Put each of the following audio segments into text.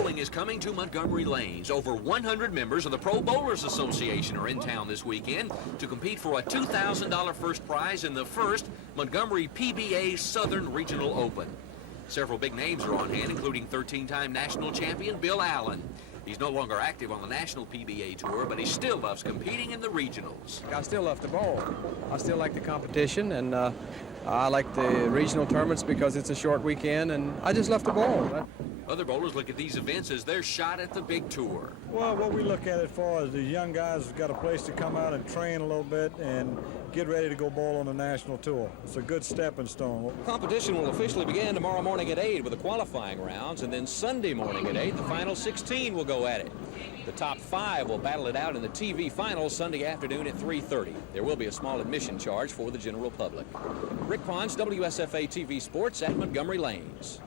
bowling is coming to Montgomery Lanes. Over 100 members of the Pro Bowlers Association are in town this weekend to compete for a $2,000 first prize in the first Montgomery PBA Southern Regional Open. Several big names are on hand, including 13-time national champion Bill Allen. He's no longer active on the national PBA tour, but he still loves competing in the regionals. I still love the bowl. I still like the competition, and I like the regional tournaments because it's a short weekend, and I just love the bowl. Other bowlers look at these events as their shot at the big tour. Well, what we look at it for is the young guys have got a place to come out and train a little bit and get ready to go bowl on the national tour. It's a good stepping stone. Competition will officially begin tomorrow morning at 8 with the qualifying rounds, and then Sunday morning at 8, the final 16 will go at it. The top 5 will battle it out in the TV finals Sunday afternoon at 3:30. There will be a small admission charge for the general public. Rick Pons, WSFA TV Sports at Montgomery Lanes.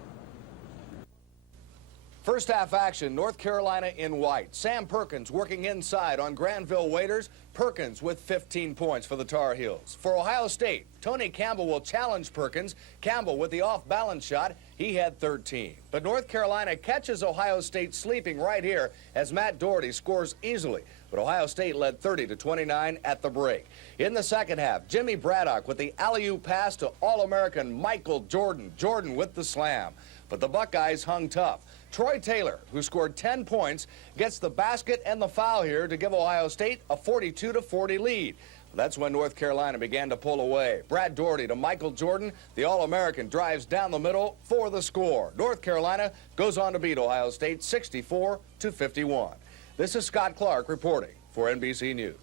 First half action, North Carolina in white. Sam Perkins working inside on Granville Waiters. Perkins with 15 points for the Tar Heels. For Ohio State, Tony Campbell will challenge Perkins. Campbell with the off-balance shot, he had 13. But North Carolina catches Ohio State sleeping right here as Matt Doherty scores easily. But Ohio State led 30-29 at the break. In the second half, Jimmy Braddock with the alley-oop pass to All-American Michael Jordan. Jordan with the slam. But the Buckeyes hung tough. Troy Taylor, who scored 10 points, gets the basket and the foul here to give Ohio State a 42-40 lead. That's when North Carolina began to pull away. Brad Doherty to Michael Jordan. The All-American drives down the middle for the score. North Carolina goes on to beat Ohio State 64-51. This is Scott Clark reporting for NBC News.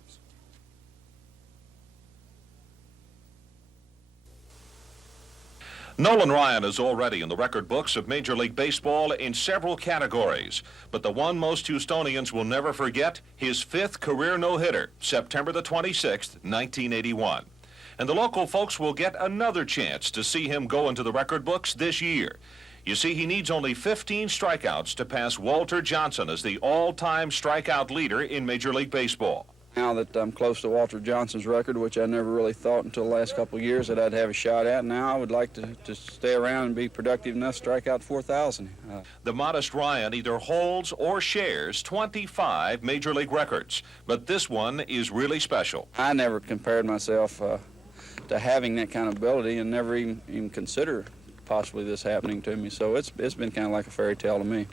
Nolan Ryan is already in the record books of Major League Baseball in several categories, but the one most Houstonians will never forget, his 5th career no-hitter, September the 26th, 1981. And the local folks will get another chance to see him go into the record books this year. You see, he needs only 15 strikeouts to pass Walter Johnson as the all-time strikeout leader in Major League Baseball. Now that I'm close to Walter Johnson's record, which I never really thought until the last couple of years that I'd have a shot at, now I would like to stay around and be productive enough to strike out 4,000. The modest Ryan either holds or shares 25 Major League records, but this one is really special. I never compared myself to having that kind of ability and never even consider possibly this happening to me, so it's been kind of like a fairy tale to me.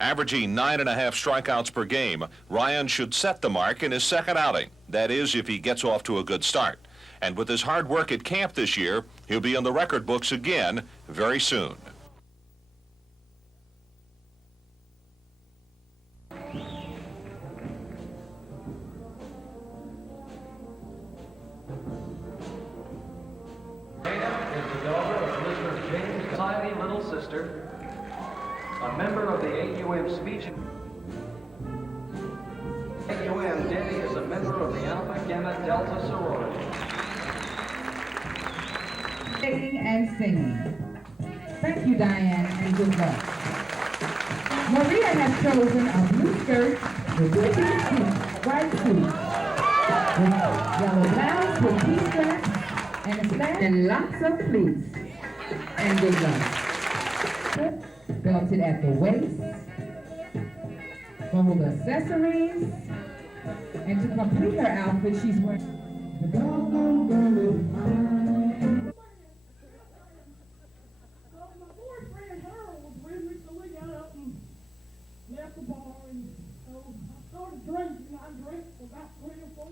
Averaging 9.5 strikeouts per game, Ryan should set the mark in his second outing. That is, if he gets off to a good start. And with his hard work at camp this year, he'll be in the record books again very soon. Little sister, a member of the AUM speech. AUM Denny is a member of the Alpha Gamma Delta sorority. Singing and singing. Thank you, Diane, and good luck. Maria has chosen a blue skirt with white shoes, with yellow blouse with T-strap and a slash and lots of pleats. And good luck. Belted at the waist, gold accessories, and to complete her outfit, she's wearing the doggone girl is mine. Well, my boyfriend Harold was with me, so we got up and left the bar, and so I started drinking. I drank for about 3 or 4.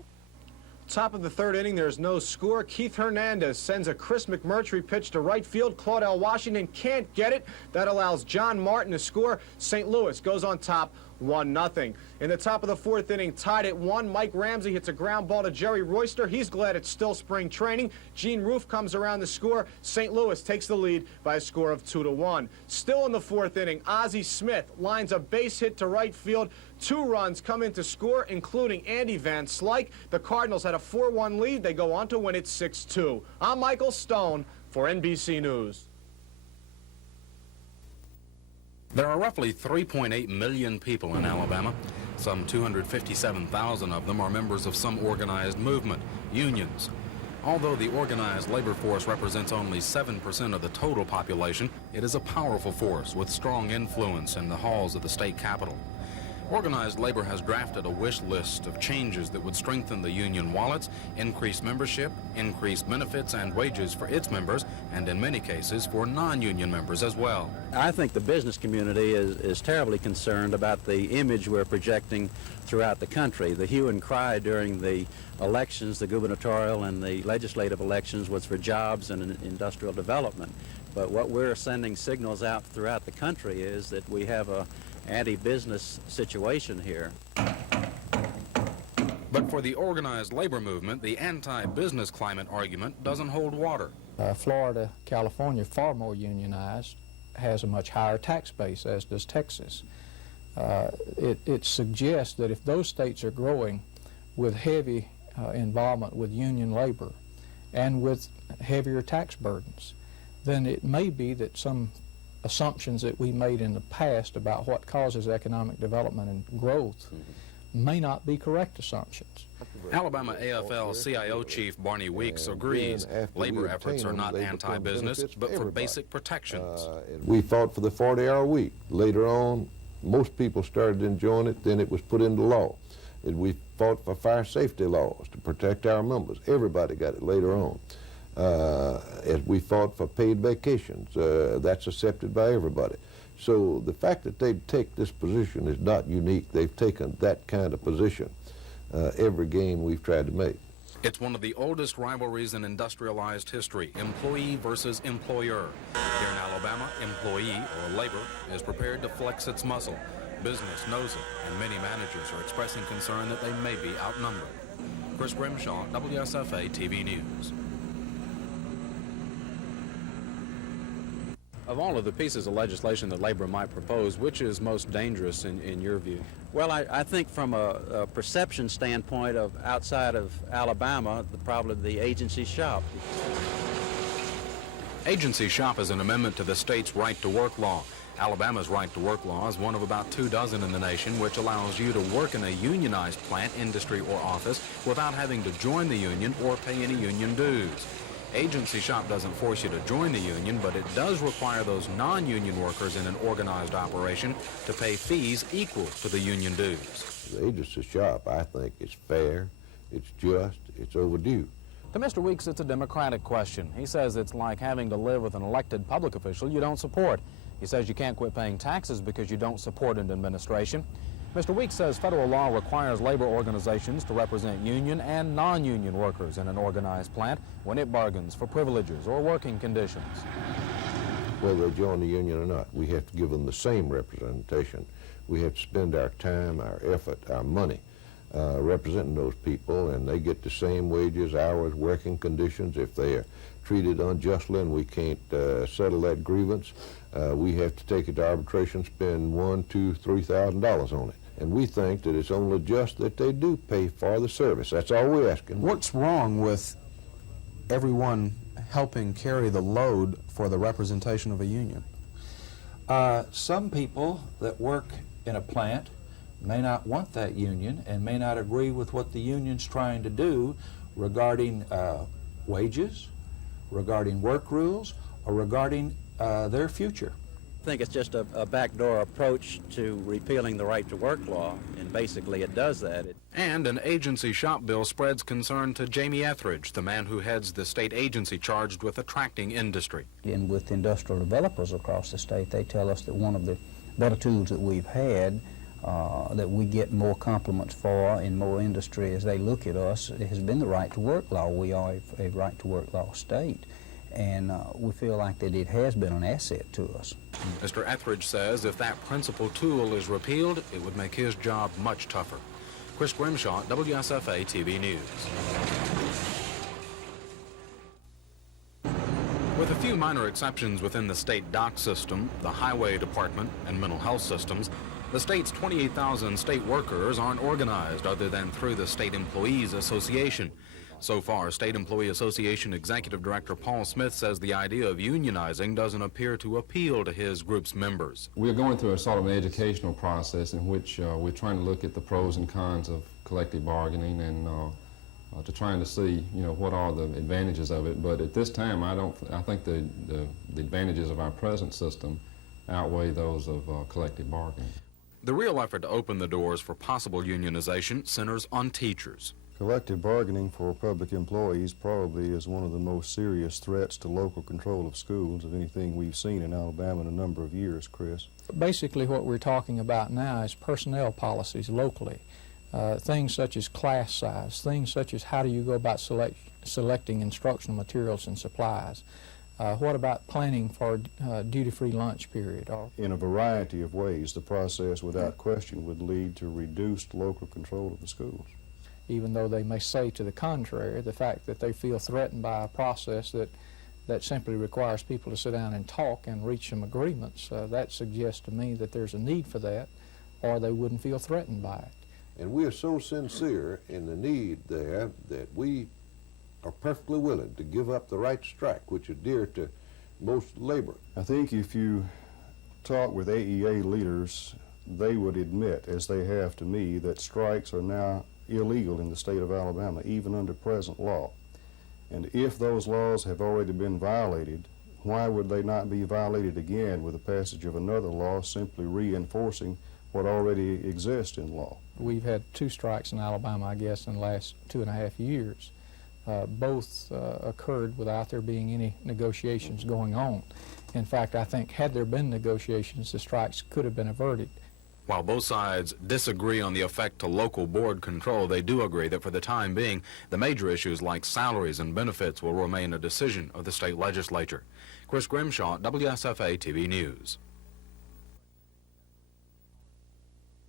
Top of the third inning, there's no score. Keith Hernandez sends a Chris McMurtry pitch to right field. Claudel Washington can't get it. That allows John Martin to score. St. Louis goes on top 1-0. In the top of the fourth inning, tied at 1, Mike Ramsey hits a ground ball to Jerry Royster. He's glad it's still spring training. Gene Roof comes around to score. St. Louis takes the lead by a score of 2-1. Still in the fourth inning, Ozzie Smith lines a base hit to right field. 2 runs come in to score, including Andy Van Slyke. The Cardinals had a 4-1 lead. They go on to win it 6-2. I'm Michael Stone for NBC News. There are roughly 3.8 million people in Alabama. Some 257,000 of them are members of some organized movement, unions. Although the organized labor force represents only 7% of the total population, it is a powerful force with strong influence in the halls of the state capitol. Organized labor has drafted a wish list of changes that would strengthen the union wallets, increase membership, increase benefits and wages for its members, and in many cases for non-union members as well. I think the business community is terribly concerned about the image we're projecting throughout the country. The hue and cry during the elections, the gubernatorial and the legislative elections, was for jobs and industrial development. But what we're sending signals out throughout the country is that we have a anti-business situation here. But for the organized labor movement, the anti-business climate argument doesn't hold water. Florida, California, far more unionized, has a much higher tax base, as does Texas. It suggests that if those states are growing with heavy involvement with union labor and with heavier tax burdens, then it may be that some assumptions that we made in the past about what causes economic development and growth may not be correct assumptions. Alabama AFL-CIO Chief Barney Weeks agrees labor efforts are not anti-business, but for basic protections. We fought for the 40-hour week. Later on, most people started enjoying it, then it was put into law. We fought for fire safety laws to protect our members. Everybody got it later on. As we fought for paid vacations, that's accepted by everybody. So the fact that they take this position is not unique. They've taken that kind of position every gain we've tried to make. It's one of the oldest rivalries in industrialized history, employee versus employer. Here in Alabama, employee, or labor, is prepared to flex its muscle. Business knows it, and many managers are expressing concern that they may be outnumbered. Chris Grimshaw, WSFA TV News. Of all of the pieces of legislation that labor might propose, which is most dangerous in your view? Well, I think from a perception standpoint of outside of Alabama, probably the agency shop. Agency shop is an amendment to the state's right-to-work law. Alabama's right-to-work law is one of about 24 in the nation, which allows you to work in a unionized plant, industry, or office without having to join the union or pay any union dues. Agency shop doesn't force you to join the union, but it does require those non-union workers in an organized operation to pay fees equal to the union dues. The agency shop, I think, is fair, it's just, it's overdue. To Mr. Weeks, it's a democratic question. He says it's like having to live with an elected public official you don't support. He says you can't quit paying taxes because you don't support an administration. Mr. Weeks says federal law requires labor organizations to represent union and non-union workers in an organized plant when it bargains for privileges or working conditions. Whether they join the union or not, we have to give them the same representation. We have to spend our time, our effort, our money representing those people, and they get the same wages, hours, working conditions. If they are treated unjustly and we can't settle that grievance, we have to take it to arbitration, spend $1,000, $2,000, $3,000 on it. And we think that it's only just that they do pay for the service. That's all we're asking. What's wrong with everyone helping carry the load for the representation of a union? Some people that work in a plant may not want that union and may not agree with what the union's trying to do regarding wages, regarding work rules, or regarding their future. I think it's just a backdoor approach to repealing the right-to-work law, and basically it does that. And an agency shop bill spreads concern to Jamie Etheridge, the man who heads the state agency charged with attracting industry. And with industrial developers across the state, they tell us that one of the better tools that we've had that we get more compliments for in more industry as they look at us has been the right-to-work law. We are a right-to-work law state, and we feel like that it has been an asset to us. Mr. Etheridge says if that principal tool is repealed, it would make his job much tougher. Chris Grimshaw, WSFA TV News. With a few minor exceptions within the state dock system, the highway department, and mental health systems, the state's 28,000 state workers aren't organized other than through the State Employees Association. So far, State Employee Association Executive Director Paul Smith says the idea of unionizing doesn't appear to appeal to his group's members. We're going through a sort of an educational process in which we're trying to look at the pros and cons of collective bargaining and to trying to see, what are the advantages of it. But at this time, I think the advantages of our present system outweigh those of collective bargaining. The real effort to open the doors for possible unionization centers on teachers. Collective bargaining for public employees probably is one of the most serious threats to local control of schools of anything we've seen in Alabama in a number of years, Chris. Basically what we're talking about now is personnel policies locally. Things such as class size, things such as how do you go about selecting instructional materials and supplies. What about planning for duty-free lunch period? In a variety of ways, the process without question would lead to reduced local control of the schools. Even though they may say to the contrary, the fact that they feel threatened by a process that simply requires people to sit down and talk and reach some agreements, that suggests to me that there's a need for that, or they wouldn't feel threatened by it. And we are so sincere in the need there that we are perfectly willing to give up the right to strike, which is dear to most labor. I think if you talk with AEA leaders, they would admit, as they have to me, that strikes are now illegal in the state of Alabama, even under present law. And if those laws have already been violated, why would they not be violated again with the passage of another law simply reinforcing what already exists in law? We've had 2 strikes in Alabama, I guess, in the last 2.5 years. Both occurred without there being any negotiations going on. In fact, I think had there been negotiations, the strikes could have been averted. While both sides disagree on the effect to local board control, they do agree that for the time being, the major issues like salaries and benefits will remain a decision of the state legislature. Chris Grimshaw, WSFA TV News.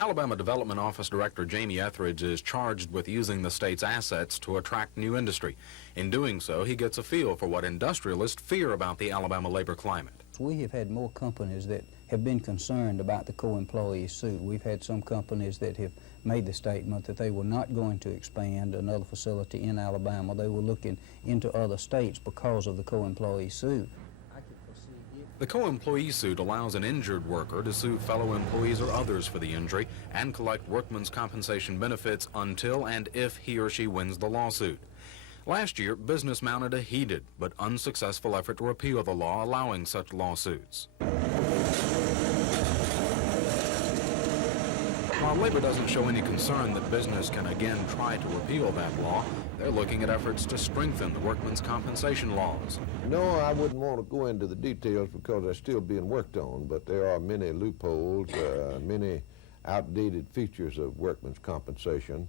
Alabama Development Office Director Jamie Etheridge is charged with using the state's assets to attract new industry. In doing so, he gets a feel for what industrialists fear about the Alabama labor climate. We have had more companies that have been concerned about the co-employee suit. We've had some companies that have made the statement that they were not going to expand another facility in Alabama. They were looking into other states because of the co-employee suit. The co-employee suit allows an injured worker to sue fellow employees or others for the injury and collect workman's compensation benefits until and if he or she wins the lawsuit. Last year, business mounted a heated but unsuccessful effort to repeal the law allowing such lawsuits. While labor doesn't show any concern that business can again try to repeal that law, they're looking at efforts to strengthen the workman's compensation laws. No, I wouldn't want to go into the details because they're still being worked on, but there are many loopholes, many outdated features of workman's compensation,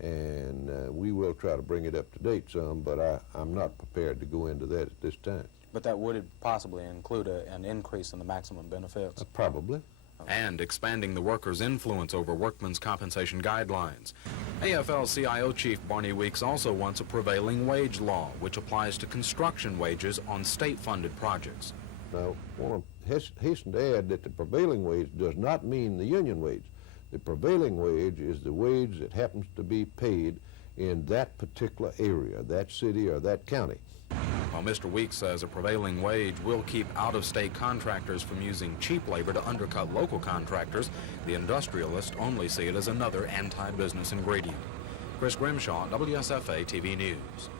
and we will try to bring it up to date some, but I'm not prepared to go into that at this time. But that would possibly include an increase in the maximum benefits? Probably. And expanding the workers' influence over workman's compensation guidelines. AFL-CIO Chief Barney Weeks also wants a prevailing wage law, which applies to construction wages on state-funded projects. Now, I want to hasten to add that the prevailing wage does not mean the union wage. The prevailing wage is the wage that happens to be paid in that particular area, that city or that county. While Mr. Weeks says a prevailing wage will keep out-of-state contractors from using cheap labor to undercut local contractors, the industrialists only see it as another anti-business ingredient. Chris Grimshaw, WSFA TV News.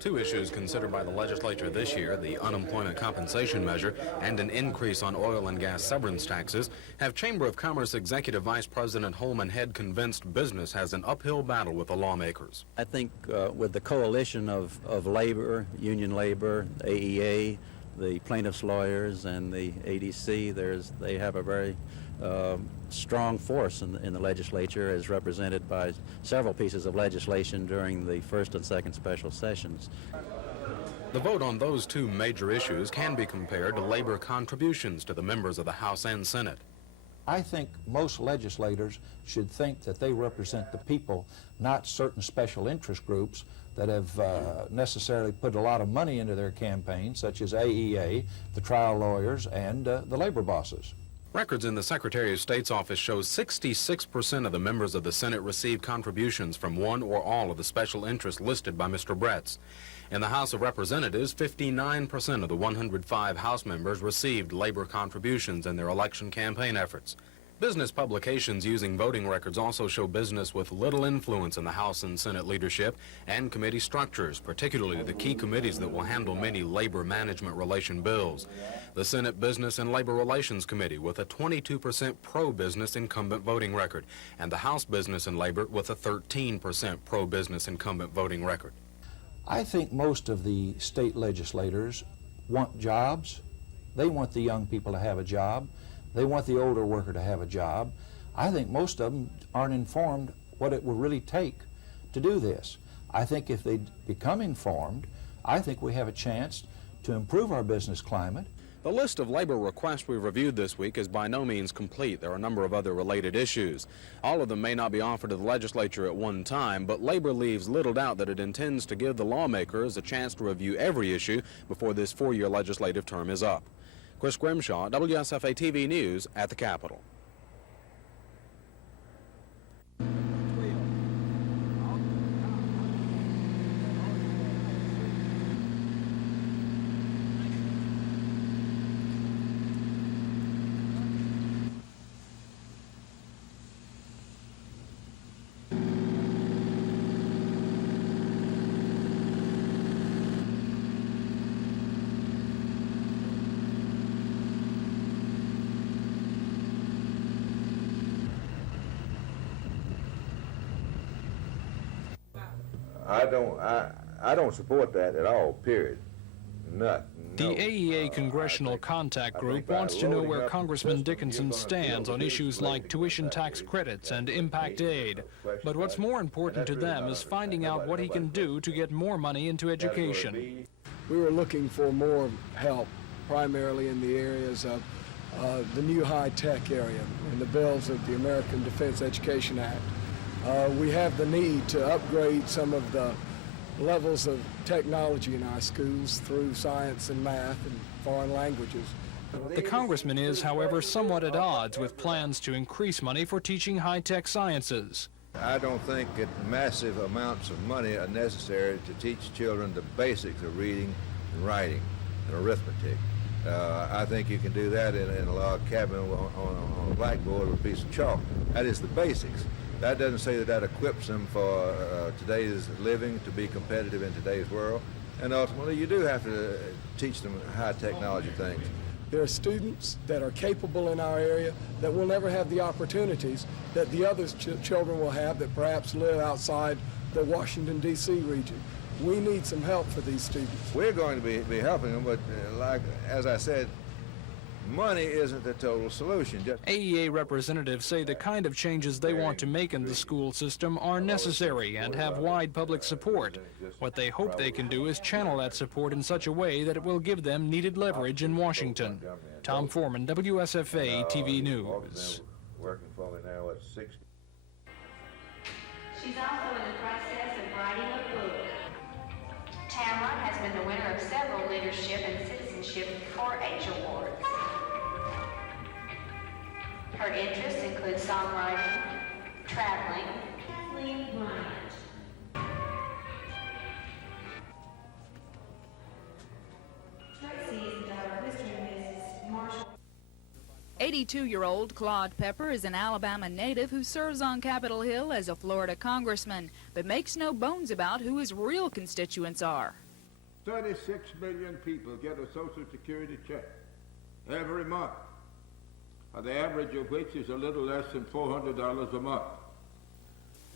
2 issues considered by the legislature this year, the unemployment compensation measure and an increase on oil and gas severance taxes, have Chamber of Commerce Executive Vice President Holman Head convinced business has an uphill battle with the lawmakers. I think with the coalition of labor, union labor, AEA, the plaintiffs' lawyers, and the ADC, they have a very strong force in the legislature, as represented by several pieces of legislation during the first and second special sessions. The vote on those 2 major issues can be compared to labor contributions to the members of the House and Senate. I think most legislators should think that they represent the people, not certain special interest groups that have necessarily put a lot of money into their campaigns, such as AEA, the trial lawyers, and the labor bosses. Records in the Secretary of State's office show 66% of the members of the Senate received contributions from one or all of the special interests listed by Mr. Bretz. In the House of Representatives, 59% of the 105 House members received labor contributions in their election campaign efforts. Business publications using voting records also show business with little influence in the House and Senate leadership and committee structures, particularly the key committees that will handle many labor management relation bills. The Senate Business and Labor Relations Committee with a 22% pro-business incumbent voting record, and the House Business and Labor with a 13% pro-business incumbent voting record. I think most of the state legislators want jobs. They want the young people to have a job. They want the older worker to have a job. I think most of them aren't informed what it will really take to do this. I think if they become informed, I think we have a chance to improve our business climate. The list of labor requests we reviewed this week is by no means complete. There are a number of other related issues. All of them may not be offered to the legislature at one time, but labor leaves little doubt that it intends to give the lawmakers a chance to review every issue before this four-year legislative term is up. Chris Grimshaw, WSFA TV News at the Capitol. I don't support that at all, period. The AEA Congressional Contact Group wants to know where Congressman Dickinson stands on issues like tuition tax credits and impact aid. But what's more important to them is finding out what he can do to get more money into education. We were looking for more help, primarily in the areas of the new high-tech area and the bills of the American Defense Education Act. We have the need to upgrade some of the levels of technology in our schools through science and math and foreign languages. The congressman is, however, somewhat at odds with plans to increase money for teaching high-tech sciences. I don't think that massive amounts of money are necessary to teach children the basics of reading and writing and arithmetic. I think you can do that in a log cabin on a blackboard with a piece of chalk. That is the basics. That doesn't say that equips them for today's living, to be competitive in today's world. And ultimately, you do have to teach them high technology things. There are students that are capable in our area that will never have the opportunities that the other children will have that perhaps live outside the Washington, D.C. region. We need some help for these students. We're going to be helping them, but like as I said, money isn't the total solution. AEA representatives say the kind of changes they want to make in the school system are necessary and have wide public support. What they hope they can do is channel that support in such a way that it will give them needed leverage in Washington. Tom Foreman, WSFA TV News. Working for me now at 60. She's also in the process of writing a book. Tamara has been the winner of several leadership and citizenship 4-H awards. Her interests include songwriting, traveling, Kathleen Bryant. Tracy is the daughter of Mr. and Mrs. Marshall. 82-year-old Claude Pepper is an Alabama native who serves on Capitol Hill as a Florida congressman, but makes no bones about who his real constituents are. 36 million people get a Social Security check every month, the average of which is a little less than $400 a month.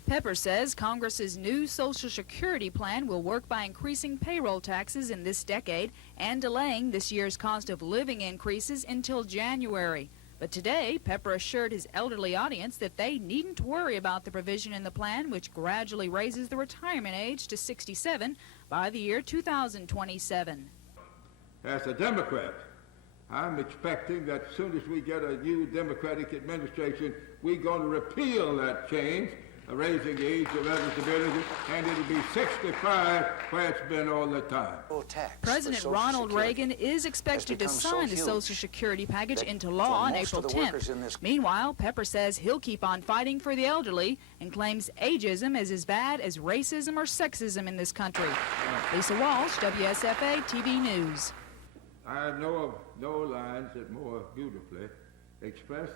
Pepper says Congress's new Social Security plan will work by increasing payroll taxes in this decade and delaying this year's cost of living increases until January. But today, Pepper assured his elderly audience that they needn't worry about the provision in the plan, which gradually raises the retirement age to 67 by the year 2027. As a Democrat, I'm expecting that as soon as we get a new Democratic administration, we're going to repeal that change, raising the age of eligibility, and it'll be 65 where it's been all the time. President Ronald Reagan is expected to sign the Social Security package into law on April 10th. Meanwhile, Pepper says he'll keep on fighting for the elderly and claims ageism is as bad as racism or sexism in this country. Lisa Walsh, WSFA TV News. I know of no lines that more beautifully express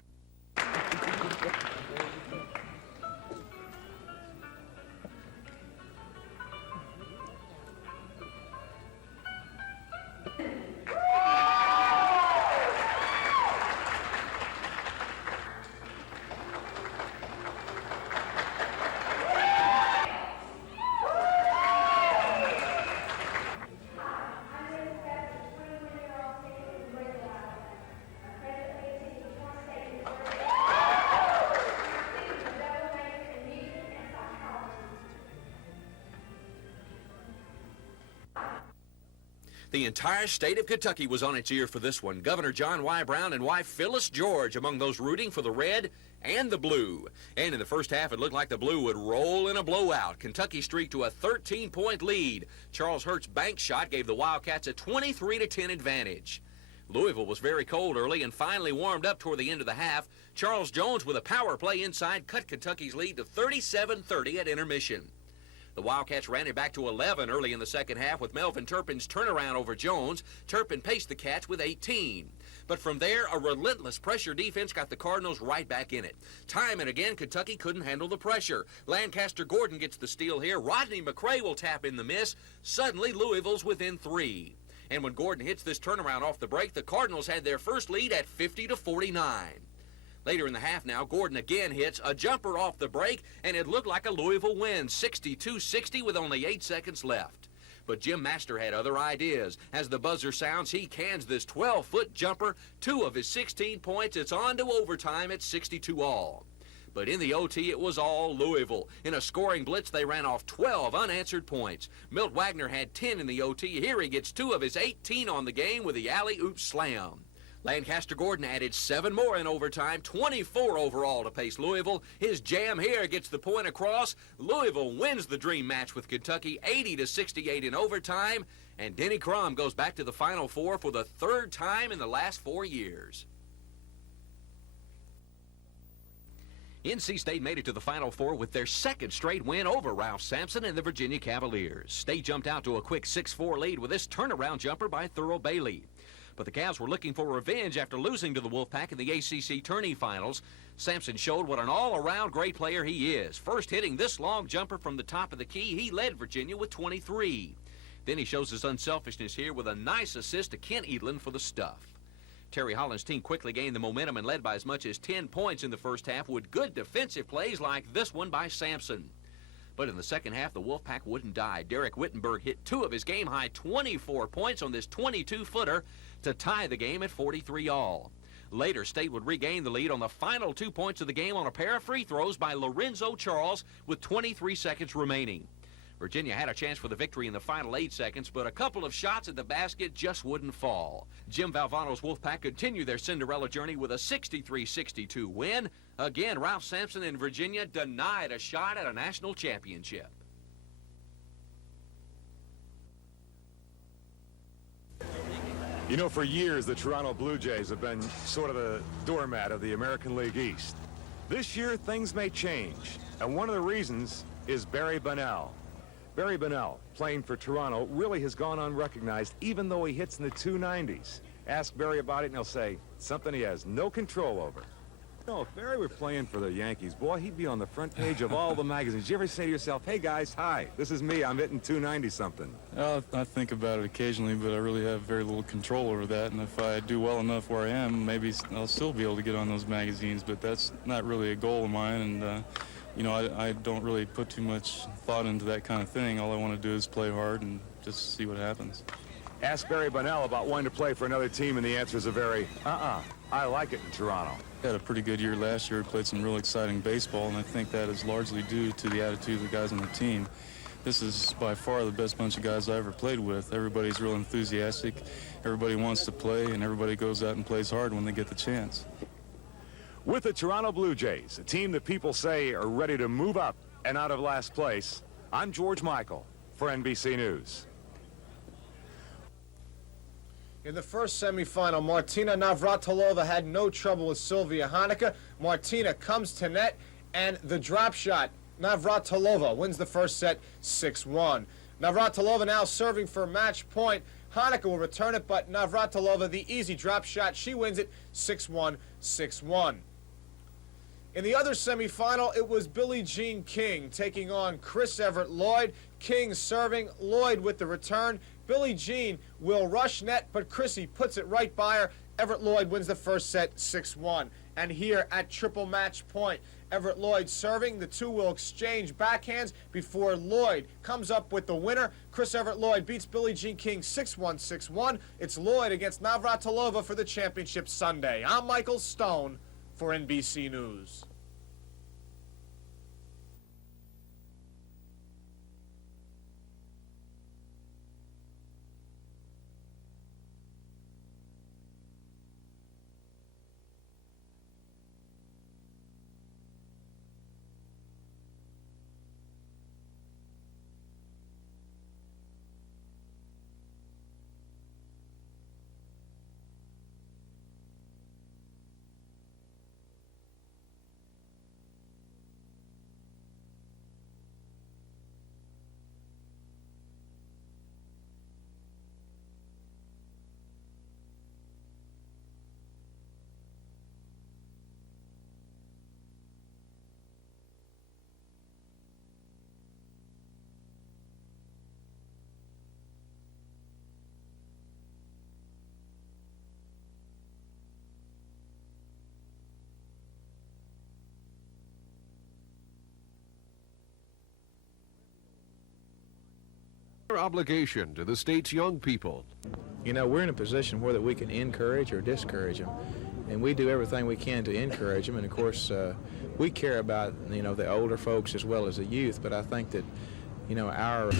The entire state of Kentucky was on its ear for this one. Governor John Y. Brown and wife Phyllis George among those rooting for the red and the blue. And in the first half, it looked like the blue would roll in a blowout. Kentucky streaked to a 13-point lead. Charles Hurt's bank shot gave the Wildcats a 23-10 advantage. Louisville was very cold early and finally warmed up toward the end of the half. Charles Jones with a power play inside cut Kentucky's lead to 37-30 at intermission. The Wildcats ran it back to 11 early in the second half with Melvin Turpin's turnaround over Jones. Turpin paced the Cats with 18. But from there, a relentless pressure defense got the Cardinals right back in it. Time and again, Kentucky couldn't handle the pressure. Lancaster Gordon gets the steal here. Rodney McCray will tap in the miss. Suddenly, Louisville's within 3. And when Gordon hits this turnaround off the break, the Cardinals had their first lead at 50-49. Later in the half now, Gordon again hits a jumper off the break, and it looked like a Louisville win, 62-60 with only 8 seconds left. But Jim Master had other ideas. As the buzzer sounds, he cans this 12-foot jumper, 2 of his 16 points. It's on to overtime at 62 all. But in the OT, it was all Louisville. In a scoring blitz, they ran off 12 unanswered points. Milt Wagner had 10 in the OT. Here he gets 2 of his 18 on the game with the alley-oop slam. Lancaster Gordon added 7 more in overtime, 24 overall to pace Louisville. His jam here gets the point across. Louisville wins the dream match with Kentucky, 80-68 in overtime. And Denny Crum goes back to the Final Four for the 3rd time in the last 4 years. NC State made it to the Final Four with their 2nd straight win over Ralph Sampson and the Virginia Cavaliers. State jumped out to a quick 6-4 lead with this turnaround jumper by Thurl Bailey. But the Cavs were looking for revenge after losing to the Wolfpack in the ACC tourney finals. Sampson showed what an all-around great player he is. First hitting this long jumper from the top of the key, he led Virginia with 23. Then he shows his unselfishness here with a nice assist to Kent Edlin for the stuff. Terry Holland's team quickly gained the momentum and led by as much as 10 points in the first half with good defensive plays like this one by Sampson. But in the second half, the Wolfpack wouldn't die. Derek Wittenberg hit 2 of his game-high 24 points on this 22-footer to tie the game at 43 all. Later, State would regain the lead on the final 2 points of the game on a pair of free throws by Lorenzo Charles with 23 seconds remaining. Virginia had a chance for the victory in the final 8 seconds, but a couple of shots at the basket just wouldn't fall. Jim Valvano's Wolfpack continued their Cinderella journey with a 63-62 win. Again, Ralph Sampson and Virginia denied a shot at a national championship. You know, for years, the Toronto Blue Jays have been sort of the doormat of the American League East. This year, things may change, and one of the reasons is Barry Bonnell. Barry Bonnell, playing for Toronto, really has gone unrecognized, even though he hits in the 290s. Ask Barry about it, and he'll say something he has no control over. You know, if Barry were playing for the Yankees, boy, he'd be on the front page of all the magazines. You ever say to yourself, hey, guys, hi, this is me, I'm hitting 290-something? I think about it occasionally, but I really have very little control over that, and if I do well enough where I am, maybe I'll still be able to get on those magazines, but that's not really a goal of mine, and you know, I don't really put too much thought into that kind of thing. All I want to do is play hard and just see what happens. Ask Barry Bonnell about wanting to play for another team, and the answer is a very, I like it in Toronto. Had a pretty good year last year. Played some real exciting baseball, and I think that is largely due to the attitude of the guys on the team. This is by far the best bunch of guys I ever played with. Everybody's real enthusiastic. Everybody wants to play, and everybody goes out and plays hard when they get the chance. With the Toronto Blue Jays, a team that people say are ready to move up and out of last place, I'm George Michael for NBC News. In the first semifinal, Martina Navratilova had no trouble with Sylvia Hanicka. Martina comes to net, and the drop shot, Navratilova wins the first set 6-1. Navratilova now serving for match point. Hanicka will return it, but Navratilova, the easy drop shot, she wins it 6-1, 6-1. In the other semifinal, it was Billie Jean King taking on Chris Everett Lloyd. King serving, Lloyd with the return. Billie Jean will rush net, but Chrissy puts it right by her. Everett Lloyd wins the first set 6-1. And here at triple match point, Everett Lloyd serving. The two will exchange backhands before Lloyd comes up with the winner. Chris Everett Lloyd beats Billie Jean King 6-1, 6-1. It's Lloyd against Navratilova for the championship Sunday. I'm Michael Stone for NBC News. Obligation to the state's young people. You know, we're in a position whether we can encourage or discourage them, and we do everything we can to encourage them. And of course, we care about, you know, the older folks as well as the youth. But I think that, you know, our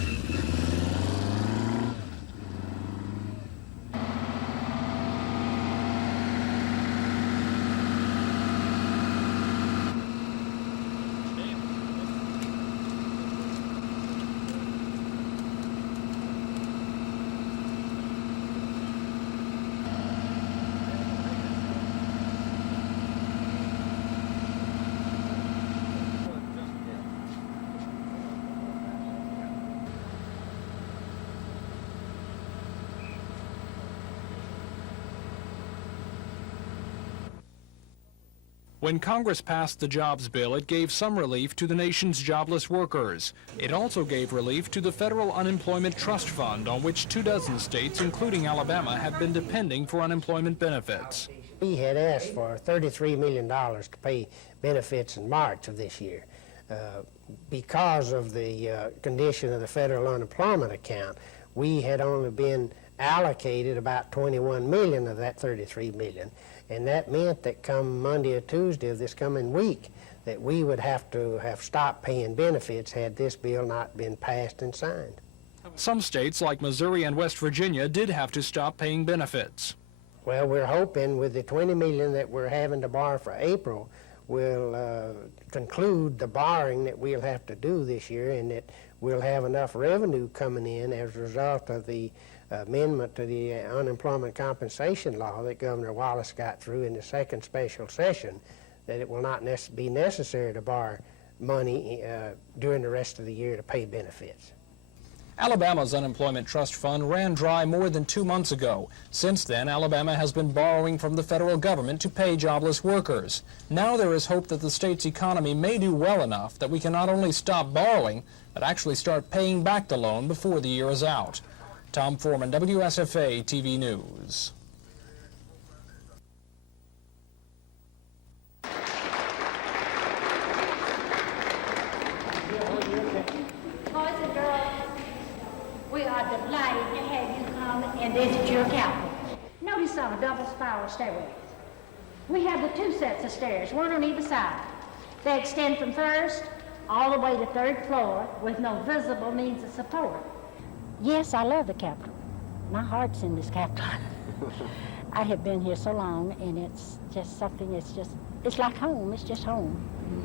When Congress passed the jobs bill, it gave some relief to the nation's jobless workers. It also gave relief to the Federal Unemployment Trust Fund, on which 24 states, including Alabama, have been depending for unemployment benefits. We had asked for $33 million to pay benefits in March of this year. Because of the condition of the federal unemployment account, we had only been allocated about $21 million of that $33 million. And that meant that come Monday or Tuesday of this coming week, that we would have to have stopped paying benefits had this bill not been passed and signed. Some states, like Missouri and West Virginia, did have to stop paying benefits. Well, we're hoping with the $20 million that we're having to borrow for April, we'll conclude the borrowing that we'll have to do this year, and that we'll have enough revenue coming in as a result of the amendment to the unemployment compensation law that Governor Wallace got through in the second special session, that it will not be necessary to borrow money during the rest of the year to pay benefits. Alabama's Unemployment Trust Fund ran dry more than 2 months ago. Since then, Alabama has been borrowing from the federal government to pay jobless workers. Now there is hope that the state's economy may do well enough that we can not only stop borrowing, but actually start paying back the loan before the year is out. Tom Foreman, WSFA TV News. Boys and girls, we are delighted to have you come and visit your capital. Notice on a double spiral stairway. We have the 2 sets of stairs, one on either side. They extend from first all the way to 3rd floor with no visible means of support. Yes, I love the Capitol. My heart's in this Capitol. I have been here so long, and it's just something, it's like home. It's just home.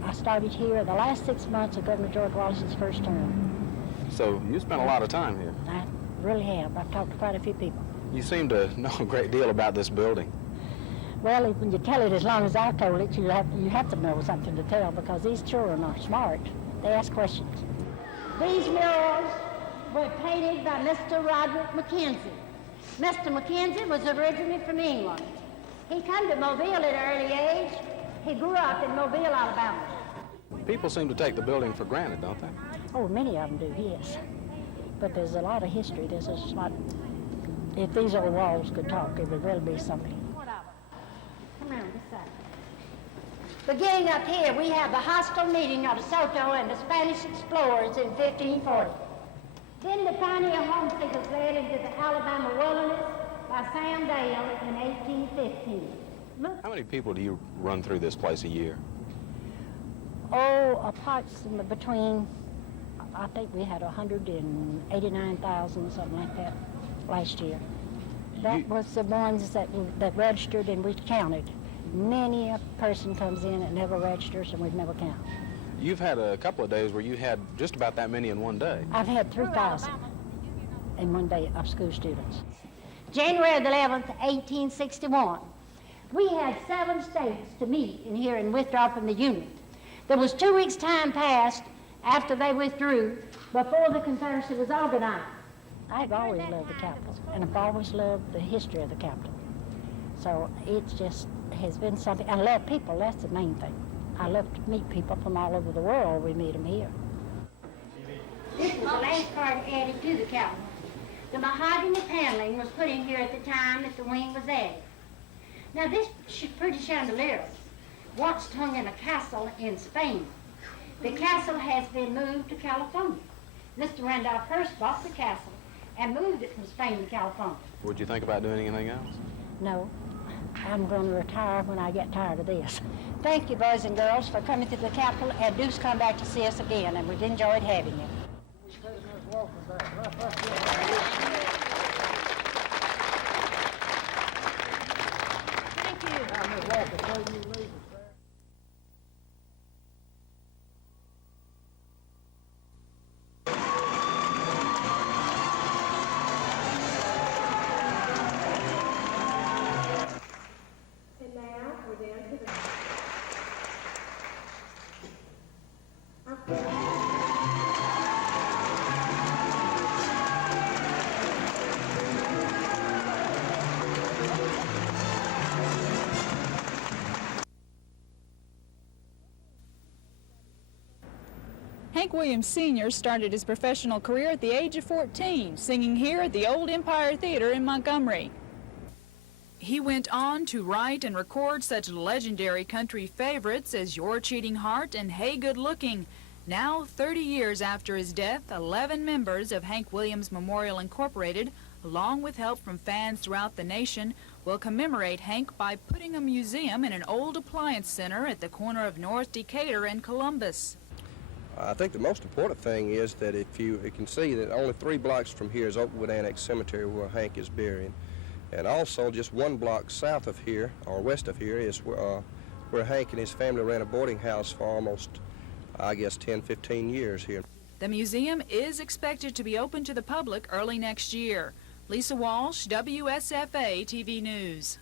I started here the last 6 months of Governor George Wallace's first term. So you spent a lot of time here. I really have. I've talked to quite a few people. You seem to know a great deal about this building. Well, when you tell it as long as I've told it, you have to know something to tell, because these children are smart. They ask questions. These murals were painted by Mr. Roderick Mackenzie. Mr. Mackenzie was originally from England. He came to Mobile at an early age. He grew up in Mobile, Alabama. People seem to take the building for granted, don't they? Oh, many of them do, yes. But there's a lot of history. This is not, if these old walls could talk, it would really be something. Come around this side. Beginning up here, we have the hostile meeting of De Soto and the Spanish explorers in 1540. Then the pioneer homesteaders led into the Alabama wilderness by Sam Dale in 1815. How many people do you run through this place a year? Oh, approximately between, I think we had 189,000, something like that, last year. That was the ones that registered and we counted. Many a person comes in that never registers and we've never counted. You've had a couple of days where you had just about that many in one day. I've had 3,000 in one day of school students. January the 11th, 1861. We had 7 states to meet in here and withdraw from the Union. There was 2 weeks' time passed after they withdrew before the Confederacy was organized. I've always loved the Capitol, and I've always loved the history of the Capitol. So it just has been something. I love people, that's the main thing. I love to meet people from all over the world. We meet them here. This was the last part added to the Capitol. The mahogany paneling was put in here at the time that the wing was added. Now this pretty chandelier once hung in a castle in Spain. The castle has been moved to California. Mr. Randolph Hearst bought the castle and moved it from Spain to California. Would you think about doing anything else? No, I'm going to retire when I get tired of this. Thank you, boys and girls, for coming to the Capitol, and do come back to see us again, and we've enjoyed having you. Hank Williams Sr. started his professional career at the age of 14, singing here at the Old Empire Theater in Montgomery. He went on to write and record such legendary country favorites as Your Cheating Heart and Hey Good Looking. Now, 30 years after his death, 11 members of Hank Williams Memorial Incorporated, along with help from fans throughout the nation, will commemorate Hank by putting a museum in an old appliance center at the corner of North Decatur and Columbus. I think the most important thing is that if you can see that only 3 blocks from here is Oakwood Annex Cemetery where Hank is buried. And also just 1 block south of here, or west of here, is where Hank and his family ran a boarding house for almost, I guess, 10, 15 years here. The museum is expected to be open to the public early next year. Lisa Walsh, WSFA TV News.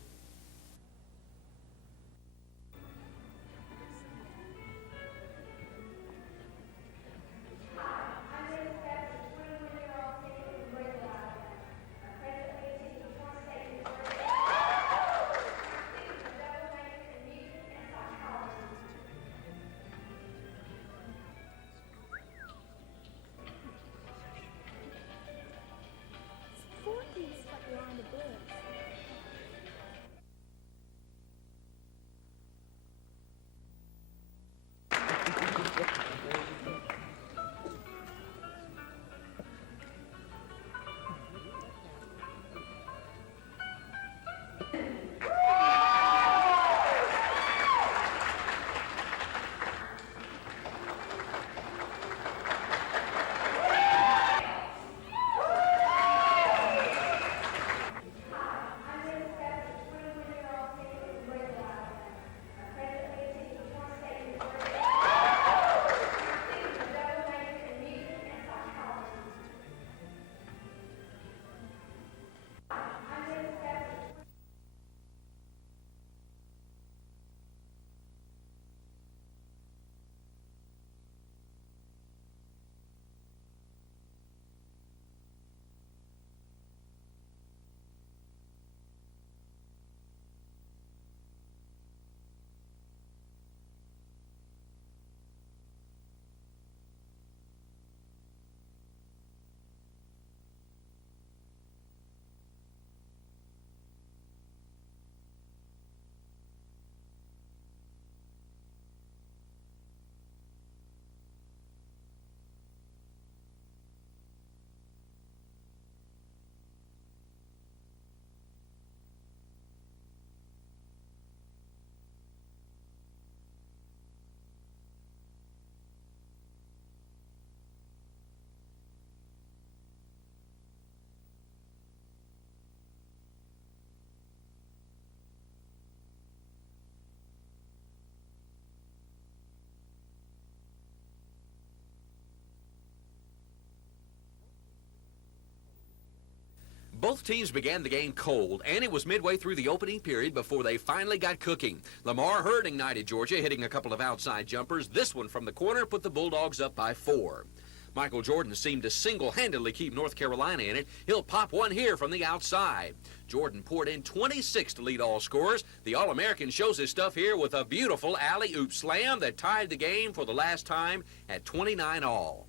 Both teams began the game cold, and it was midway through the opening period before they finally got cooking. Lamar Hurd ignited Georgia, hitting a couple of outside jumpers. This one from the corner put the Bulldogs up by 4. Michael Jordan seemed to single-handedly keep North Carolina in it. He'll pop one here from the outside. Jordan poured in 26 to lead all scorers. The All-American shows his stuff here with a beautiful alley-oop slam that tied the game for the last time at 29 all.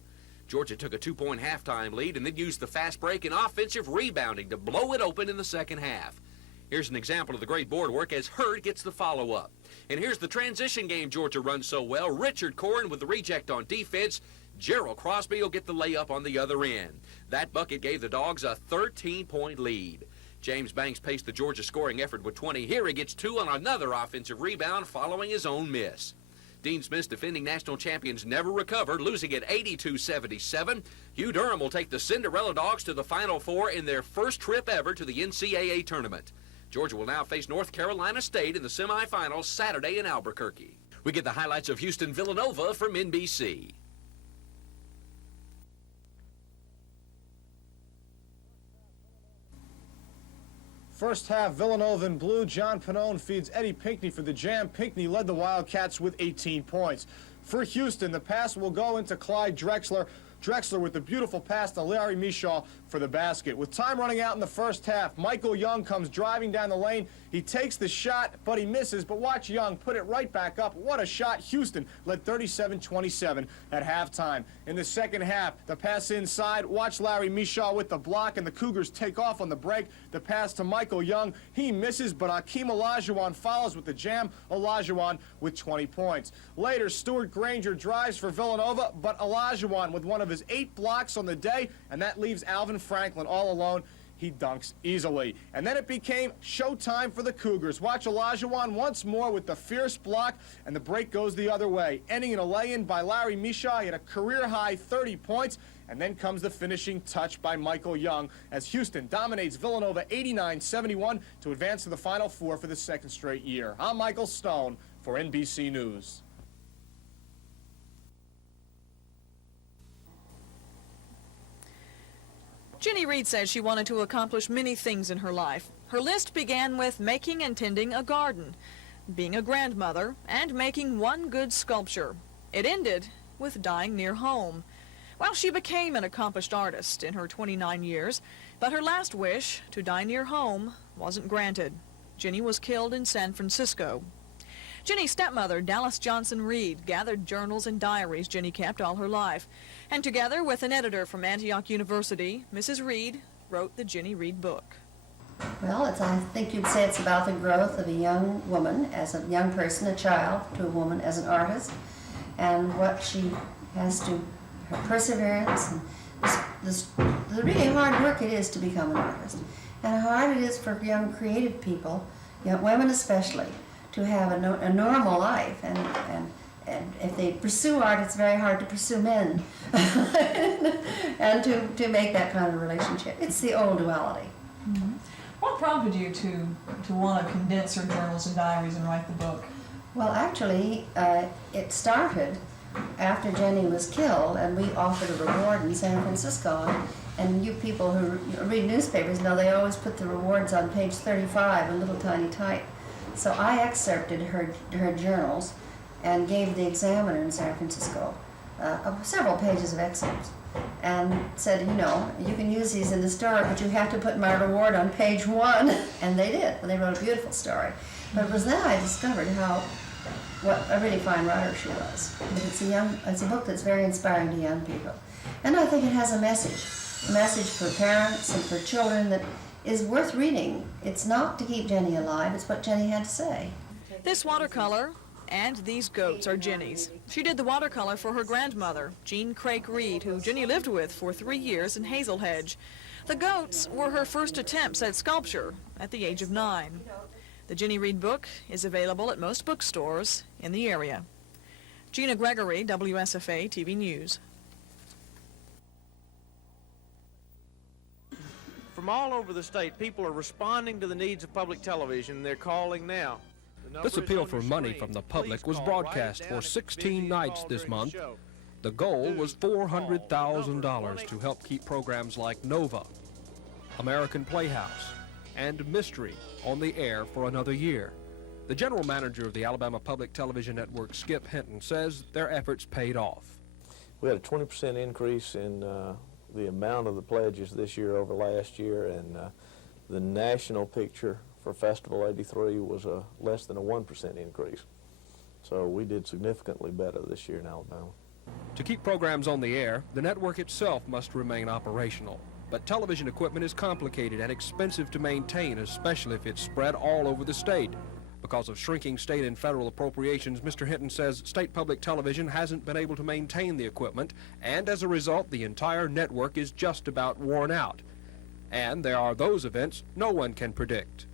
Georgia took a 2-point halftime lead and then used the fast break and offensive rebounding to blow it open in the second half. Here's an example of the great board work as Hurd gets the follow-up. And here's the transition game Georgia runs so well. Richard Corrin with the reject on defense. Gerald Crosby will get the layup on the other end. That bucket gave the Dogs a 13-point lead. James Banks paced the Georgia scoring effort with 20. Here he gets 2 on another offensive rebound following his own miss. Dean Smith's defending national champions never recovered, losing at 82-77. Hugh Durham will take the Cinderella Dogs to the Final Four in their first trip ever to the NCAA tournament. Georgia will now face North Carolina State in the semifinals Saturday in Albuquerque. We get the highlights of Houston-Villanova from NBC. First half, Villanova in blue. John Pannone feeds Eddie Pinckney for the jam. Pinckney led the Wildcats with 18 points. For Houston, the pass will go into Clyde Drexler. Drexler with the beautiful pass to Larry Mishaw for the basket. With time running out in the first half, Michael Young comes driving down the lane. He takes the shot, but he misses. But watch Young put it right back up. What a shot. Houston led 37-27 at halftime. In the second half, the pass inside. Watch Larry Mishaw with the block, and the Cougars take off on the break. The pass to Michael Young. He misses, but Akeem Olajuwon follows with the jam. Olajuwon with 20 points. Later, Stuart Granger drives for Villanova, but Olajuwon with one of his 8 blocks on the day, and that leaves Alvin Franklin all alone. He dunks easily. And then it became showtime for the Cougars. Watch Olajuwon once more with the fierce block, and the break goes the other way, ending in a lay-in by Larry Mishaw. He had a career-high 30 points, and then comes the finishing touch by Michael Young as Houston dominates Villanova 89-71 to advance to the Final Four for the second straight year. I'm Michael Stone for NBC News. Ginny Reed says she wanted to accomplish many things in her life. Her list began with making and tending a garden, being a grandmother, and making one good sculpture. It ended with dying near home. Well, she became an accomplished artist in her 29 years, but her last wish, to die near home, wasn't granted. Ginny was killed in San Francisco. Ginny's stepmother, Dallas Johnson Reed, gathered journals and diaries Ginny kept all her life. And together with an editor from Antioch University, Mrs. Reed wrote the Ginny Reed book. Well, I think you'd say it's about the growth of a young woman as a young person, a child, to a woman as an artist, and what she has to, her perseverance, and the really hard work it is to become an artist, and how hard it is for young creative people, young women especially, to have a normal life, and if they pursue art, it's very hard to pursue men, and to make that kind of relationship. It's the old duality. Mm-hmm. What prompted you to want to condense your journals and diaries and write the book? Well, actually, it started after Jenny was killed, and we offered a reward in San Francisco. And you people who read newspapers know they always put the rewards on page 35 in little tiny type. So I excerpted her journals and gave the Examiner in San Francisco several pages of excerpts and said, you know, you can use these in the story, but you have to put my reward on page 1. And they did. They wrote a beautiful story. But it was then I discovered what a really fine writer she was. It's a book that's very inspiring to young people. And I think it has a message for parents and for children that is worth reading. It's not to keep Jenny alive, it's what Jenny had to say. This watercolor and these goats are Jenny's. She did the watercolor for her grandmother, Jean Craik Reed, who Jenny lived with for 3 years in Hazelhedge. The goats were her first attempts at sculpture at the age of 9. The Ginny Reed book is available at most bookstores in the area. Gina Gregory, WSFA TV News. From all over the state, people are responding to the needs of public television. They're calling now. This appeal for money from the public was broadcast for 16 nights this month. The goal was $400,000 to help keep programs like Nova. American Playhouse, and Mystery on the air for another year. The general manager of the Alabama Public Television Network, Skip Hinton, says their efforts paid off. We had a 20% increase in the amount of the pledges this year over last year, and the national picture for Festival 83 was less than a 1% increase. So we did significantly better this year in Alabama. To keep programs on the air, the network itself must remain operational. But television equipment is complicated and expensive to maintain, especially if it's spread all over the state. Because of shrinking state and federal appropriations, Mr. Hinton says state public television hasn't been able to maintain the equipment, and as a result, the entire network is just about worn out. And there are those events no one can predict.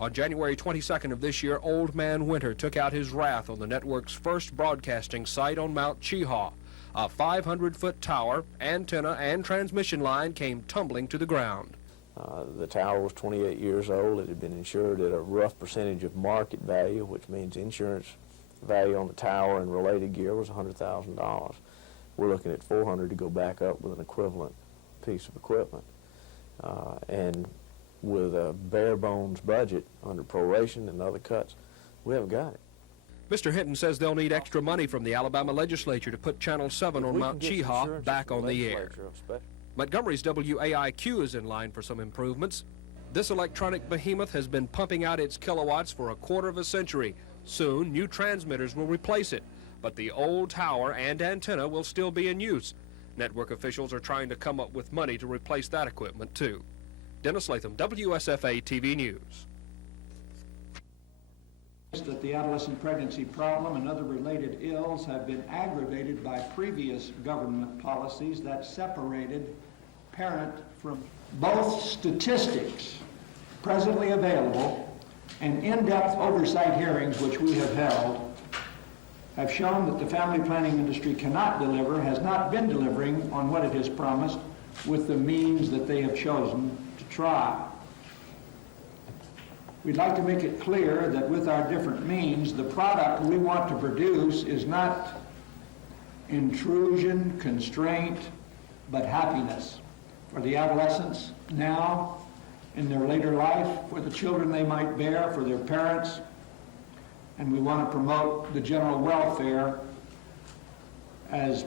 On January 22nd of this year, Old Man Winter took out his wrath on the network's first broadcasting site on Mount Cheahaw. A 500-foot tower, antenna, and transmission line came tumbling to the ground. The tower was 28 years old. It had been insured at a rough percentage of market value, which means insurance value on the tower and related gear was $100,000. We're looking at $400,000 to go back up with an equivalent piece of equipment. And with a bare bones budget under proration and other cuts, we haven't got it. Mr. Hinton says they'll need extra money from the Alabama legislature to put Channel 7 on Mount Cheahaw back on the air. Montgomery's WAIQ is in line for some improvements. This electronic behemoth has been pumping out its kilowatts for a quarter of a century. Soon, new transmitters will replace it, but the old tower and antenna will still be in use. Network officials are trying to come up with money to replace that equipment, too. Dennis Latham, WSFA TV News. That the adolescent pregnancy problem and other related ills have been aggravated by previous government policies that separated parent from both statistics presently available and in-depth oversight hearings which we have held have shown that the family planning industry cannot deliver, has not been delivering on what it has promised with the means that they have chosen to try. We'd like to make it clear that with our different means, the product we want to produce is not intrusion, constraint, but happiness for the adolescents now, in their later life, for the children they might bear, for their parents, and we want to promote the general welfare as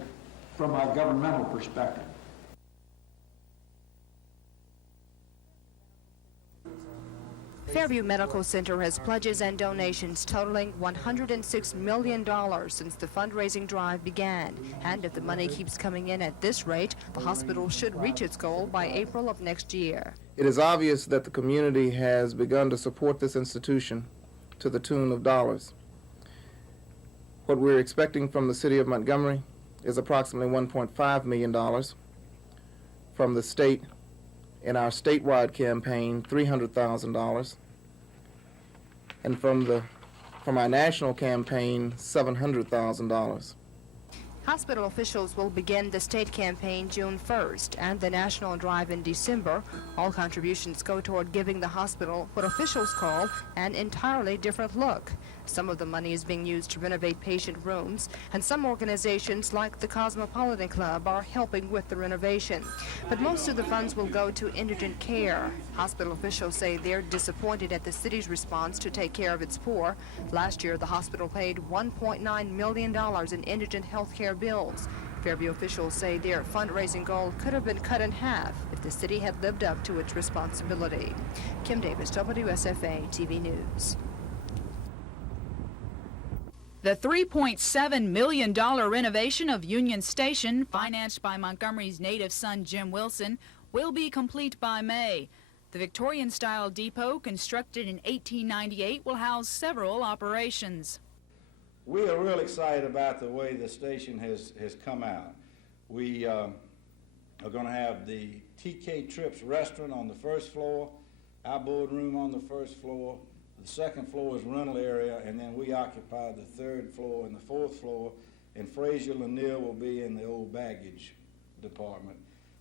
from our governmental perspective. Fairview Medical Center has pledges and donations totaling $106 million since the fundraising drive began. And if the money keeps coming in at this rate, the hospital should reach its goal by April of next year. It is obvious that the community has begun to support this institution to the tune of dollars. What we're expecting from the city of Montgomery is approximately $1.5 million. From the state, in our statewide campaign, $300,000. And from our national campaign, $700,000. Hospital officials will begin the state campaign June 1st and the national drive in December. All contributions go toward giving the hospital what officials call an entirely different look. Some of the money is being used to renovate patient rooms, and some organizations like the Cosmopolitan Club are helping with the renovation. But most of the funds will go to indigent care. Hospital officials say they're disappointed at the city's response to take care of its poor. Last year, the hospital paid $1.9 million in indigent health care bills. Fairview officials say their fundraising goal could have been cut in half if the city had lived up to its responsibility. Kim Davis, WSFA TV News. The $3.7 million renovation of Union Station, financed by Montgomery's native son Jim Wilson, will be complete by May. The Victorian-style depot, constructed in 1898, will house several operations. We are real excited about the way the station has come out. We are going to have the TK Trips restaurant on the first floor, our boardroom on the first floor. The second floor is rental area, and then we occupy the third floor and the fourth floor, and Frazier Lanier will be in the old baggage department.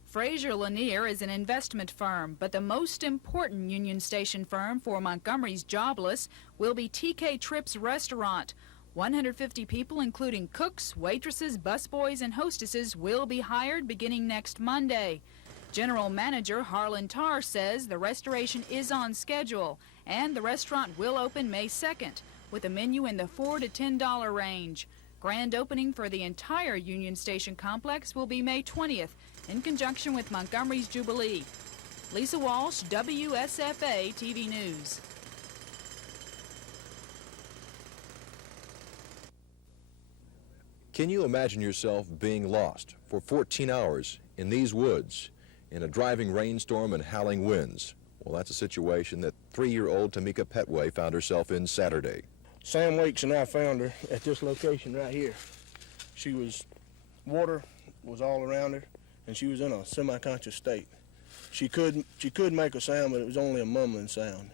Frazier Lanier is an investment firm, but the most important Union Station firm for Montgomery's jobless will be TK Trips Restaurant. 150 people, including cooks, waitresses, busboys, and hostesses, will be hired beginning next Monday. General Manager Harlan Tarr says the restoration is on schedule and the restaurant will open May 2nd with a menu in the $4 to $10 range. Grand opening for the entire Union Station complex will be May 20th in conjunction with Montgomery's Jubilee. Lisa Walsh, WSFA TV News. Can you imagine yourself being lost for 14 hours in these woods in a driving rainstorm and howling winds? Well, that's a situation that 3-year-old Tamika Petway found herself in Saturday. Sam Weeks and I found her at this location right here. Water was all around her, and she was in a semi-conscious state. She could make a sound, but it was only a mumbling sound.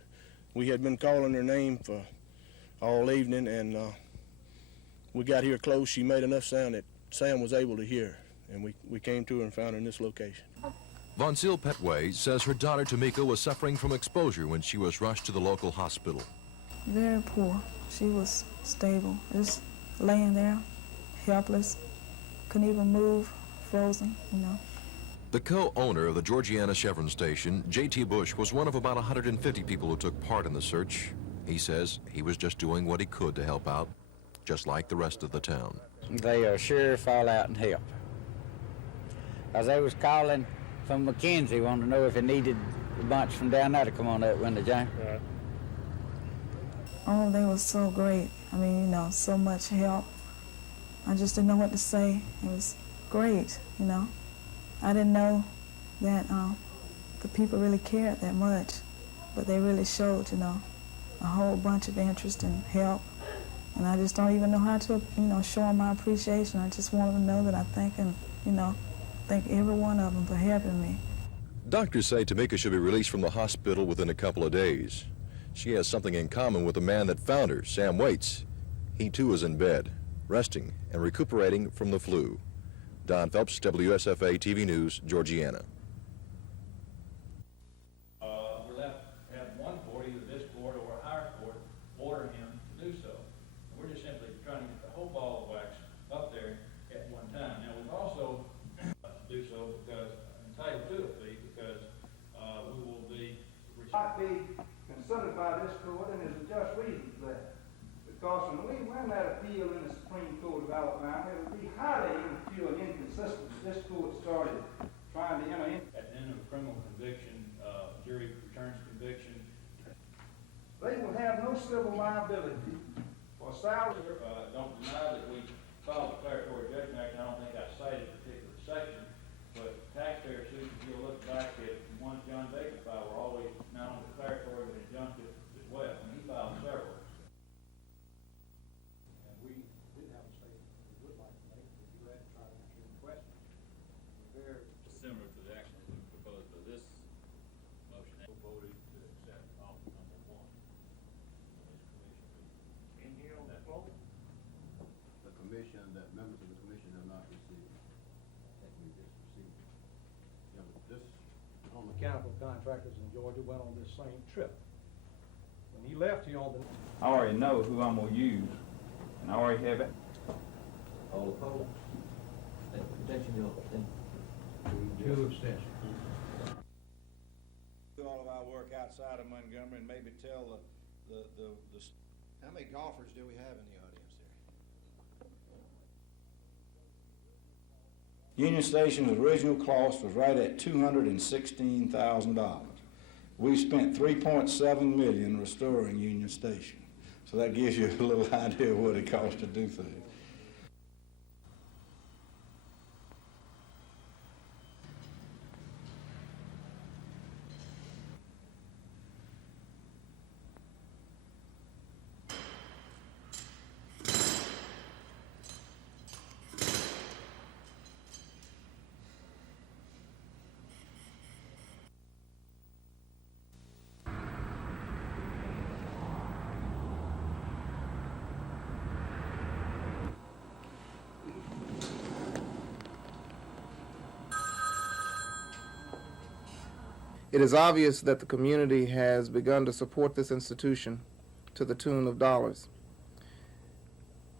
We had been calling her name for all evening, and we got here close. She made enough sound that Sam was able to hear her, and we came to her and found her in this location. Vonsil Petway says her daughter Tamika was suffering from exposure when she was rushed to the local hospital. Very poor. She was stable, just laying there, helpless, couldn't even move, frozen, you know. The co-owner of the Georgiana Chevron station, J.T. Bush, was one of about 150 people who took part in the search. He says he was just doing what he could to help out, just like the rest of the town. They sure fall out and help. As they was calling from McKenzie, wanted to know if it needed a bunch from down there to come on that window, Jane. Right. Oh, they were so great. I mean, you know, so much help. I just didn't know what to say. It was great, you know. I didn't know that the people really cared that much, but they really showed, you know, a whole bunch of interest and help. And I just don't even know how to, you know, show them my appreciation. I just want them to know that I thank every one of them for helping me. Doctors say Tamika should be released from the hospital within a couple of days. She has something in common with the man that found her, Sam Waits. He too is in bed, resting and recuperating from the flu. Don Phelps, WSFA TV News, Georgiana. We're left at one court, either this court or a higher court, order him to do so. And we're just simply trying to get the whole ball of wax up there at one time. Now, we've also do so because entitled to a fee because we will be considered by this court, and there's a just reason for that. Because when we win that appeal in the Supreme Court of Alabama, it would be highly impure and inconsistent if this court started trying to enter in. At the end of a criminal conviction, jury returns conviction. They will have no civil liability for salary. Don't deny that we filed a declaratory judgment action. I don't think I cited a particular section, but taxpayer suits, if you'll look back at the ones John Baker filed, were always not only declaratory but injunctive as well, and he filed several. And we did have a statement we would like to make, but you had to try to answer any questions. Very similar to the action that was proposed by this motion. Voted to accept option number 1 on this commission. In here on the floor? The commission, that members of the commission have not received. That we just received. Yeah, but this On mechanical contractors in Georgia went on this same trip. When he left here on the... I already know who I'm going to use, and I already have it. All opposed? Abstention, no abstention. 2 abstentions. Do all of our work outside of Montgomery and maybe tell the How many golfers do we have in the audience here? Union Station's original cost was right at $216,000. We spent $3.7 million restoring Union Station. So that gives you a little idea of what it costs to do things. It is obvious that the community has begun to support this institution to the tune of dollars.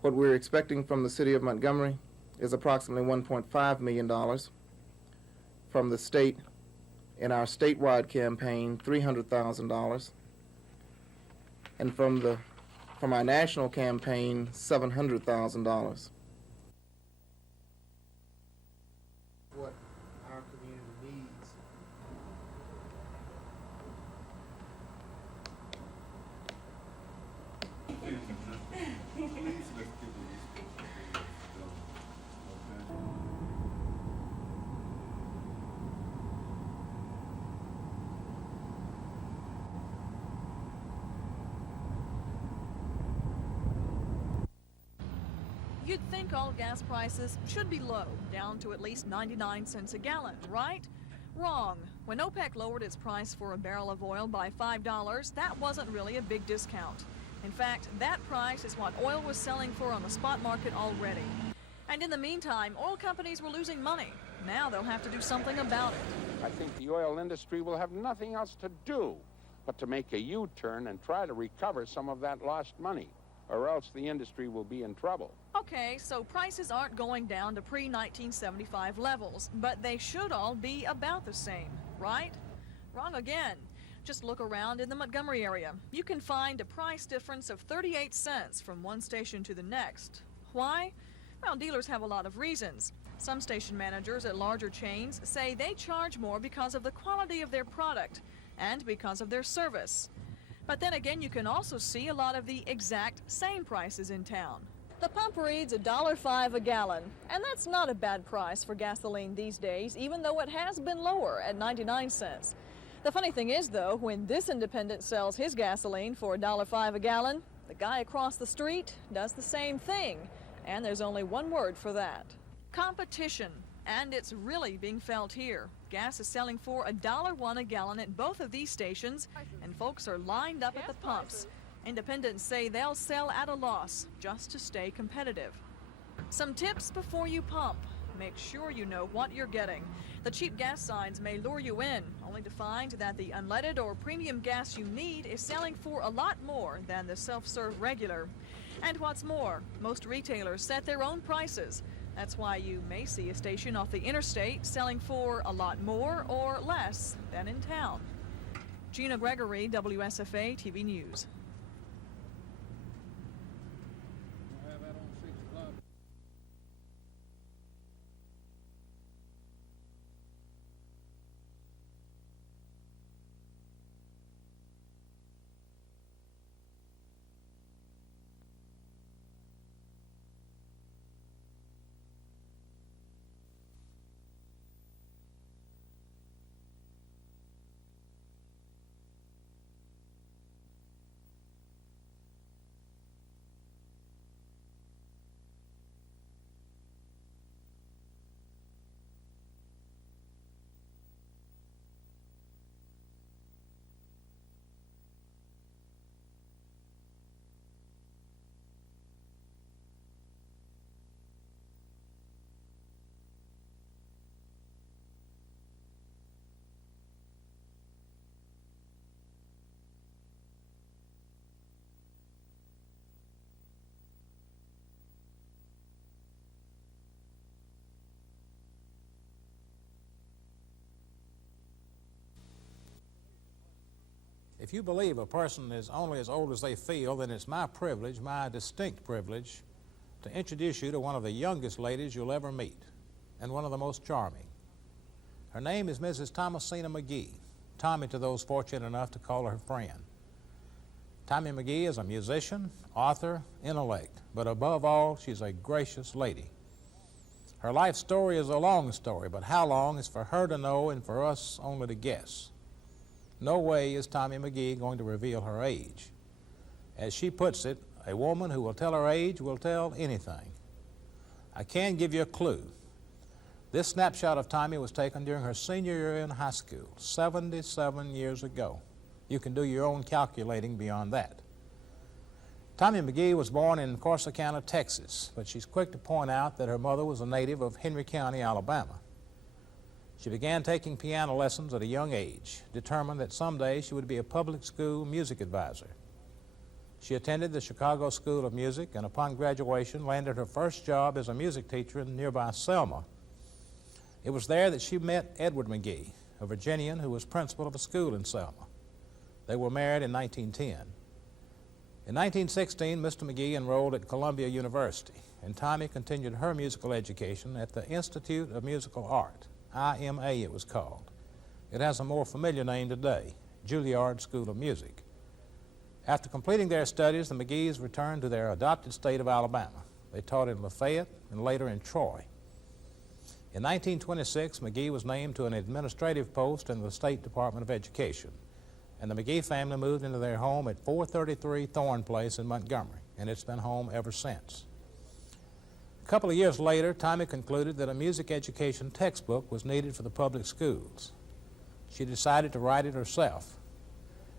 What we're expecting from the city of Montgomery is approximately $1.5 million, from the state In our statewide campaign, $300,000. And from our national campaign, $700,000. What our community needs. You'd think all gas prices should be low, down to at least 99 cents a gallon, right? Wrong. When OPEC lowered its price for a barrel of oil by $5, that wasn't really a big discount. In fact, that price is what oil was selling for on the spot market already. And in the meantime, oil companies were losing money. Now they'll have to do something about it. I think the oil industry will have nothing else to do but to make a U-turn and try to recover some of that lost money, or else the industry will be in trouble. Okay, so prices aren't going down to pre-1975 levels, but they should all be about the same, right? Wrong again. Just look around in the Montgomery area. You can find a price difference of 38 cents from one station to the next. Why? Well, dealers have a lot of reasons. Some station managers at larger chains say they charge more because of the quality of their product and because of their service. But then again, you can also see a lot of the exact same prices in town. The pump reads $1.05 a gallon, and that's not a bad price for gasoline these days, even though it has been lower at 99 cents. The funny thing is, though, when this independent sells his gasoline for $1.05 a gallon, the guy across the street does the same thing, and there's only one word for that: competition. And it's really being felt here. Gas is selling for $1.01 a gallon at both of these stations, and folks are lined up at the pumps. Independents say they'll sell at a loss just to stay competitive. Some tips before you pump. Make sure you know what you're getting. The cheap gas signs may lure you in, only to find that the unleaded or premium gas you need is selling for a lot more than the self-serve regular. And what's more, most retailers set their own prices. That's why you may see a station off the interstate selling for a lot more or less than in town. Gina Gregory, WSFA TV News. If you believe a person is only as old as they feel, then it's my privilege, my distinct privilege, to introduce you to one of the youngest ladies you'll ever meet, and one of the most charming. Her name is Mrs. Thomasina McGee, Tommy to those fortunate enough to call her friend. Tommy McGee is a musician, author, intellect, but above all, she's a gracious lady. Her life story is a long story, but how long is for her to know and for us only to guess. No way is Tommy McGee going to reveal her age. As she puts it, a woman who will tell her age will tell anything. I can give you a clue. This snapshot of Tommy was taken during her senior year in high school, 77 years ago. You can do your own calculating beyond that. Tommy McGee was born in Corsicana, Texas, but she's quick to point out that her mother was a native of Henry County, Alabama. She began taking piano lessons at a young age, determined that someday she would be a public school music advisor. She attended the Chicago School of Music and upon graduation landed her first job as a music teacher in nearby Selma. It was there that she met Edward McGee, a Virginian who was principal of a school in Selma. They were married in 1910. In 1916, Mr. McGee enrolled at Columbia University, and Tommy continued her musical education at the Institute of Musical Art, IMA it was called. It has a more familiar name today, Juilliard School of Music. After completing their studies, the McGees returned to their adopted state of Alabama. They taught in Lafayette and later in Troy. In 1926, McGee was named to an administrative post in the State Department of Education, and the McGee family moved into their home at 433 Thorn Place in Montgomery, and it's been home ever since. A couple of years later, Tommy concluded that a music education textbook was needed for the public schools. She decided to write it herself.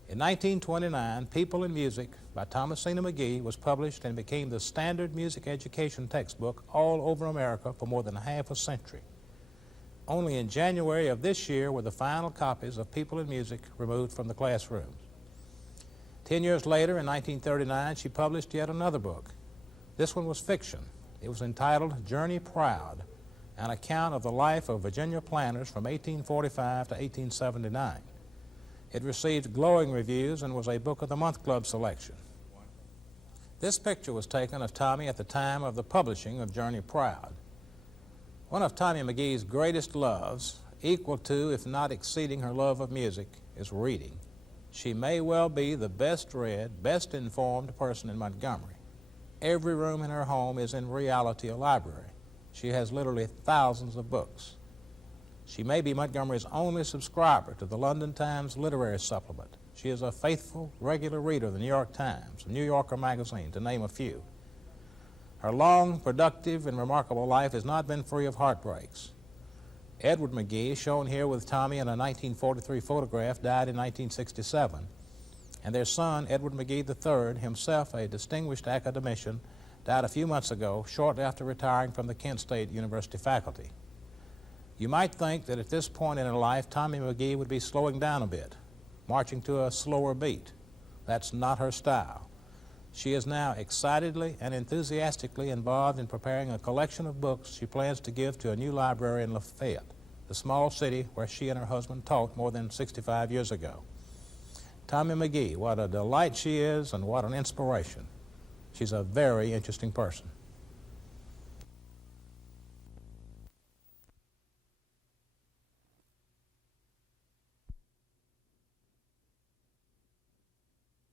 In 1929, People in Music by Thomasina McGee was published and became the standard music education textbook all over America for more than half a century. Only in January of this year were the final copies of People in Music removed from the classrooms. 10 years later, in 1939, she published yet another book. This one was fiction. It was entitled Journey Proud, an account of the life of Virginia planters from 1845 to 1879. It received glowing reviews and was a Book of the Month Club selection. This picture was taken of Tommy at the time of the publishing of Journey Proud. One of Tommy McGee's greatest loves, equal to, if not exceeding her love of music, is reading. She may well be the best read, best informed person in Montgomery. Every room in her home is in reality a library. She has literally thousands of books. She may be Montgomery's only subscriber to the London Times Literary Supplement. She is a faithful, regular reader of the New York Times, New Yorker magazine, to name a few. Her long, productive, and remarkable life has not been free of heartbreaks. Edward McGee, shown here with Tommy in a 1943 photograph, died in 1967. And their son, Edward McGee III, himself a distinguished academician, died a few months ago, shortly after retiring from the Kent State University faculty. You might think that at this point in her life, Tommy McGee would be slowing down a bit, marching to a slower beat. That's not her style. She is now excitedly and enthusiastically involved in preparing a collection of books she plans to give to a new library in Lafayette, the small city where she and her husband taught more than 65 years ago. Tommy McGee, what a delight she is and what an inspiration. She's a very interesting person.